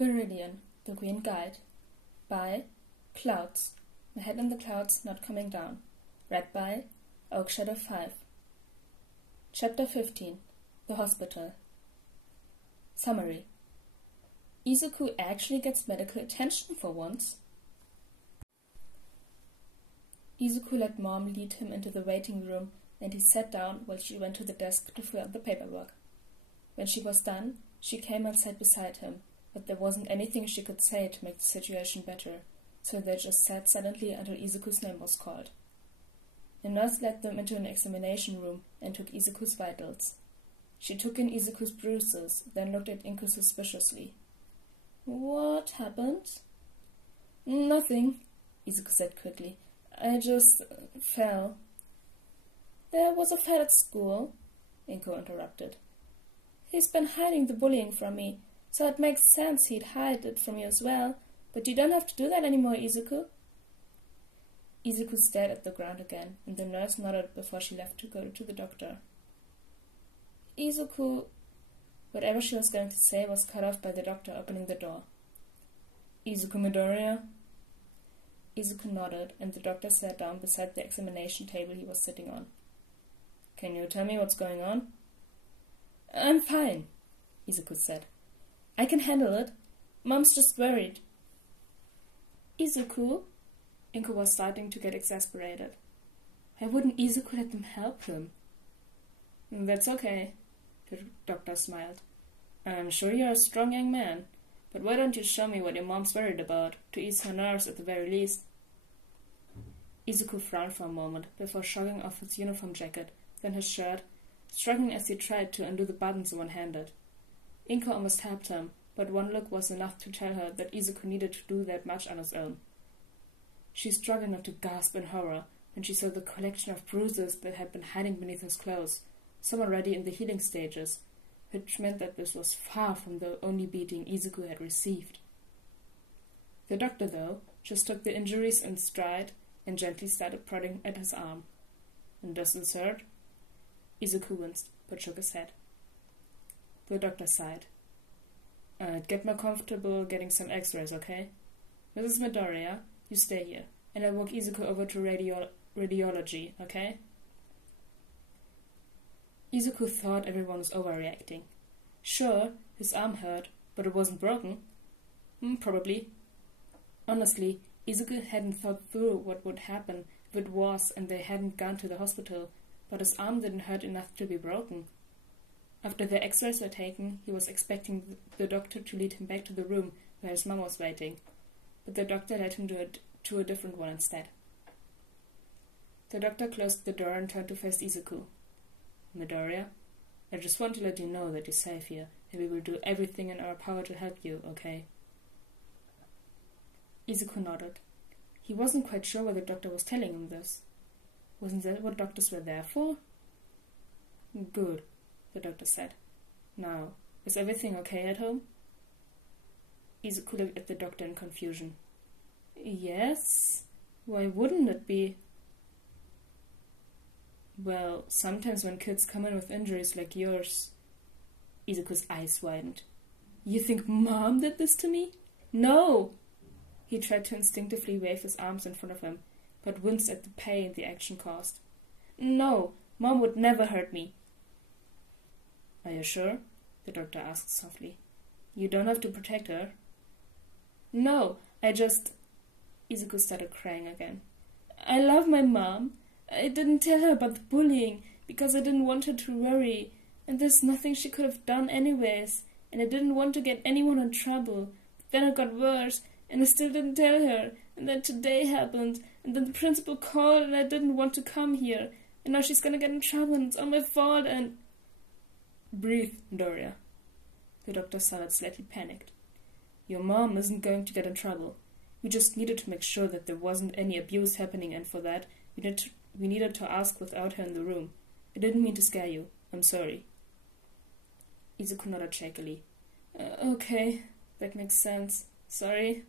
Viridian, the Green Guide. By Clouds. My Head in the Clouds Not Coming Down. Read by Oakshadow 5. Chapter 15. The Hospital. Summary. Izuku actually gets medical attention for once. Izuku let Mom lead him into the waiting room, and he sat down while she went to the desk to fill out the paperwork. When she was done, she came and sat beside him, but there wasn't anything she could say to make the situation better, so they just sat silently until Izuku's name was called. A nurse led them into an examination room and took Izuku's vitals. She took in Izuku's bruises, then looked at Inku suspiciously. "What happened?" "Nothing," Izuku said quickly. "I just fell." "There was a fight at school," Inku interrupted. "He's been hiding the bullying from me, so it makes sense he'd hide it from you as well, but you don't have to do that anymore, Izuku." Izuku stared at the ground again, and the nurse nodded before she left to go to the doctor. "Izuku..." Whatever she was going to say was cut off by the doctor opening the door. "Izuku Midoriya?" Izuku nodded, and the doctor sat down beside the examination table he was sitting on. "Can you tell me what's going on?" "I'm fine," Izuku said. "I can handle it. Mom's just worried." "Izuku?" Inku was starting to get exasperated. Why wouldn't Izuku let them help him? "That's okay," the doctor smiled. "I'm sure you're a strong young man, but why don't you show me what your mom's worried about, to ease her nerves at the very least?" Izuku frowned for a moment before shrugging off his uniform jacket, then his shirt, struggling as he tried to undo the buttons one-handed. Inku almost helped him, but one look was enough to tell her that Izuku needed to do that much on his own. She struggled not to gasp in horror when she saw the collection of bruises that had been hiding beneath his clothes, some already in the healing stages, which meant that this was far from the only beating Izuku had received. The doctor, though, just took the injuries in stride and gently started prodding at his arm. "And does this hurt?" Izuku winced, but shook his head. The doctor sighed. "I'd get more comfortable getting some x-rays, okay? Mrs. Midoriya, you stay here, and I'll walk Izuku over to radiology, okay?" Izuku thought everyone was overreacting. Sure, his arm hurt, but it wasn't broken. Probably. Honestly, Izuku hadn't thought through what would happen if it was and they hadn't gone to the hospital, but his arm didn't hurt enough to be broken. After the x-rays were taken, he was expecting the doctor to lead him back to the room where his mom was waiting, but the doctor led him to a different one instead. The doctor closed the door and turned to face Izuku. "Midoriya, I just want to let you know that you're safe here, and we will do everything in our power to help you, okay?" Izuku nodded. He wasn't quite sure why the doctor was telling him this. Wasn't that what doctors were there for? "Good," the doctor said. "Now, is everything okay at home?" Izuku looked at the doctor in confusion. "Yes? Why wouldn't it be?" "Well, sometimes when kids come in with injuries like yours..." Izuku's eyes widened. "You think Mom did this to me?" "No!" He tried to instinctively wave his arms in front of him, but winced at the pain the action caused. "No, Mom would never hurt me." "Are you sure?" the doctor asked softly. "You don't have to protect her." "No, I just..." Izuku started crying again. "I love my mom. I didn't tell her about the bullying because I didn't want her to worry, and there's nothing she could have done anyways, and I didn't want to get anyone in trouble. But then it got worse, and I still didn't tell her, and then today happened, and then the principal called and I didn't want to come here, and now she's gonna get in trouble and it's all my fault and..." "Breathe, Midoriya." The doctor sounded slightly panicked. "Your mom isn't going to get in trouble. We just needed to make sure that there wasn't any abuse happening, and for that, we needed to ask without her in the room. I didn't mean to scare you. I'm sorry." Izuku nodded shakily. Okay, that makes sense. Sorry."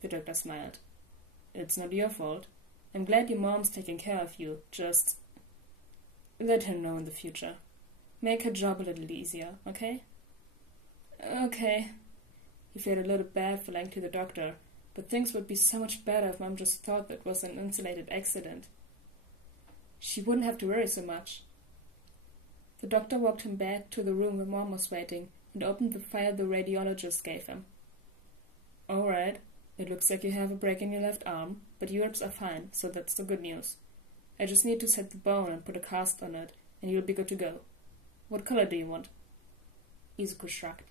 The doctor smiled. "It's not your fault. I'm glad your mom's taking care of you. Just let her know in the future. Make her job a little easier, okay?" "Okay." He felt a little bad for lying to the doctor, but things would be so much better if Mom just thought that was an insulated accident. She wouldn't have to worry so much. The doctor walked him back to the room where Mom was waiting and opened the file the radiologist gave him. "All right, it looks like you have a break in your left arm, but your ribs are fine, so that's the good news. I just need to set the bone and put a cast on it, and you'll be good to go. What color do you want?" Izuku shrugged.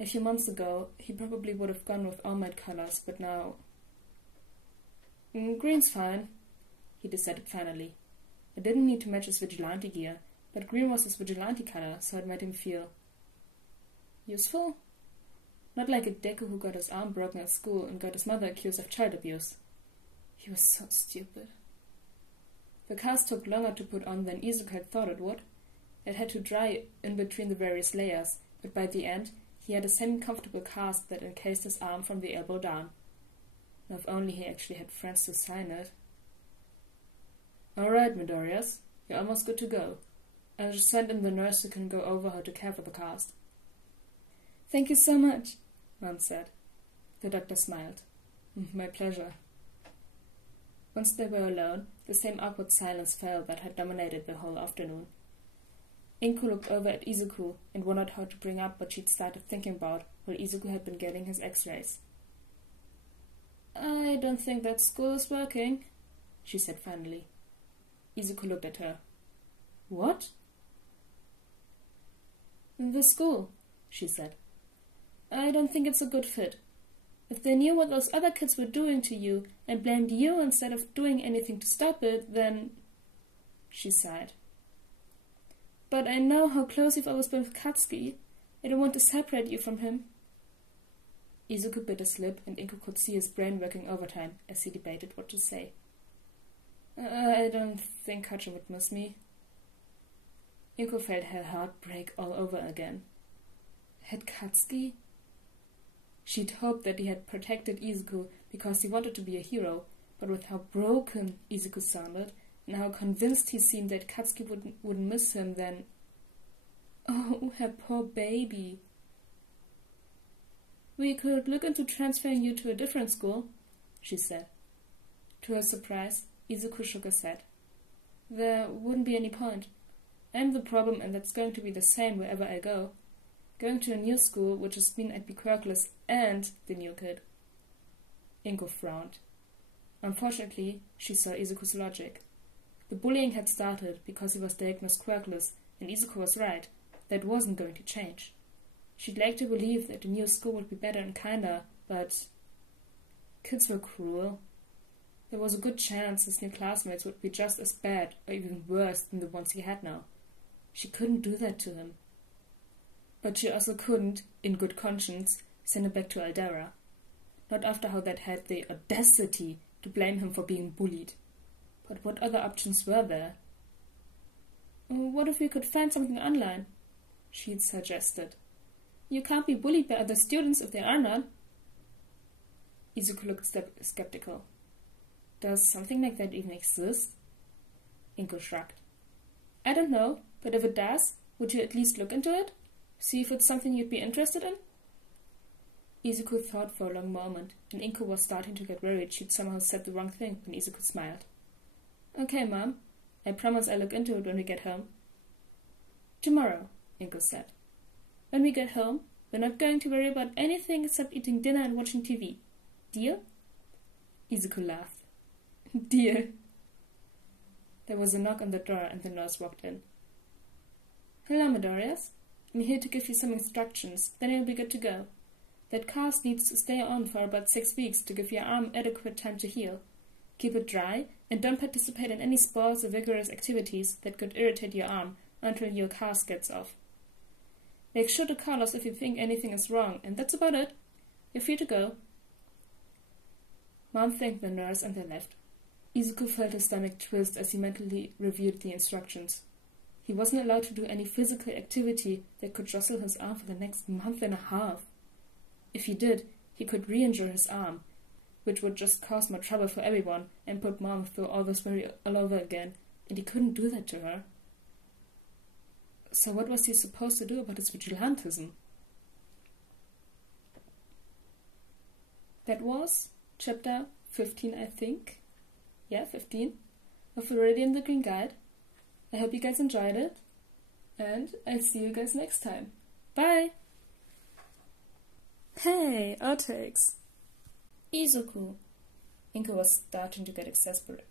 A few months ago, he probably would have gone with all matte colors, but now... "Green's fine," he decided finally. It didn't need to match his vigilante gear, but green was his vigilante color, so it made him feel... useful? Not like a Deku who got his arm broken at school and got his mother accused of child abuse. He was so stupid. The cast took longer to put on than Izuku had thought it would. It had to dry in between the various layers, but by the end, he had a semi-comfortable cast that encased his arm from the elbow down. If only he actually had friends to sign it. "All right, Midorius, you're almost good to go. I'll just send in the nurse who can go over how to care for the cast." "Thank you so much," Mom said. The doctor smiled. "My pleasure." Once they were alone, the same awkward silence fell that had dominated the whole afternoon. Inko looked over at Izuku and wondered how to bring up what she'd started thinking about while Izuku had been getting his x-rays. "I don't think that school is working," she said finally. Izuku looked at her. "What?" "The school," she said. "I don't think it's a good fit. If they knew what those other kids were doing to you and blamed you instead of doing anything to stop it, then..." She sighed. "But I know how close you've always been with Katsuki. I don't want to separate you from him." Izuku bit his lip, and Inko could see his brain working overtime as he debated what to say. "I don't think Kacha would miss me." Inko felt her heart break all over again. Had Katsuki? She'd hoped that he had protected Izuku because he wanted to be a hero, but with how broken Izuku sounded, and how convinced he seemed that Katsuki wouldn't miss him, then... Oh, her poor baby. "We could look into transferring you to a different school," she said. To her surprise, Izuku shook his head. "There wouldn't be any point. I'm the problem, and that's going to be the same wherever I go. Going to a new school would just mean I'd be quirkless and the new kid." Inko frowned. Unfortunately, she saw Izuku's logic. The bullying had started because he was diagnosed quirkless, and Izuku was right. That wasn't going to change. She'd like to believe that the new school would be better and kinder, but... kids were cruel. There was a good chance his new classmates would be just as bad or even worse than the ones he had now. She couldn't do that to him. But she also couldn't, in good conscience, send him back to Aldera. Not after how that had the audacity to blame him for being bullied. But what other options were there? "What if we could find something online?" she'd suggested. "You can't be bullied by other students if they are not." Izuku looked skeptical. "Does something like that even exist?" Inko shrugged. "I don't know, but if it does, would you at least look into it? See if it's something you'd be interested in?" Izuku thought for a long moment, and Inko was starting to get worried she'd somehow said the wrong thing when Izuku smiled. "Okay, Mom. I promise I'll look into it when we get home." "Tomorrow," Inko said. "When we get home, we're not going to worry about anything except eating dinner and watching TV. Deal?" Izuku laughed. "Deal." There was a knock on the door and the nurse walked in. "Hello, Midorius. I'm here to give you some instructions, then you'll be good to go. That cast needs to stay on for about 6 weeks to give your arm adequate time to heal. Keep it dry, and don't participate in any sports or vigorous activities that could irritate your arm until your cast gets off. Make sure to call us if you think anything is wrong, and that's about it. You're free to go." Mom thanked the nurse and they left. Izuku felt his stomach twist as he mentally reviewed the instructions. He wasn't allowed to do any physical activity that could jostle his arm for the next month and a half. If he did, he could re-injure his arm, which would just cause more trouble for everyone and put Mom through all this worry all over again, and he couldn't do that to her. So what was he supposed to do about his vigilantism? That was chapter 15, I think. Yeah, 15 of Viridian the Green Guide. I hope you guys enjoyed it, and I'll see you guys next time. Bye! Hey, outtakes! Izuku. Inko was starting to get exasperated?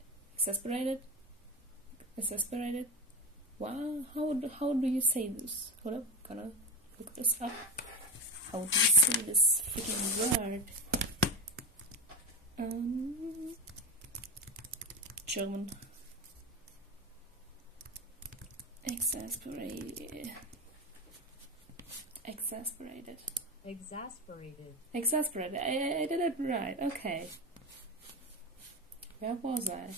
Wow, how do you say this? Hold up, gonna look this up. How do you say this freaking word? German. Exasperated. I did it right. Okay. Where was I?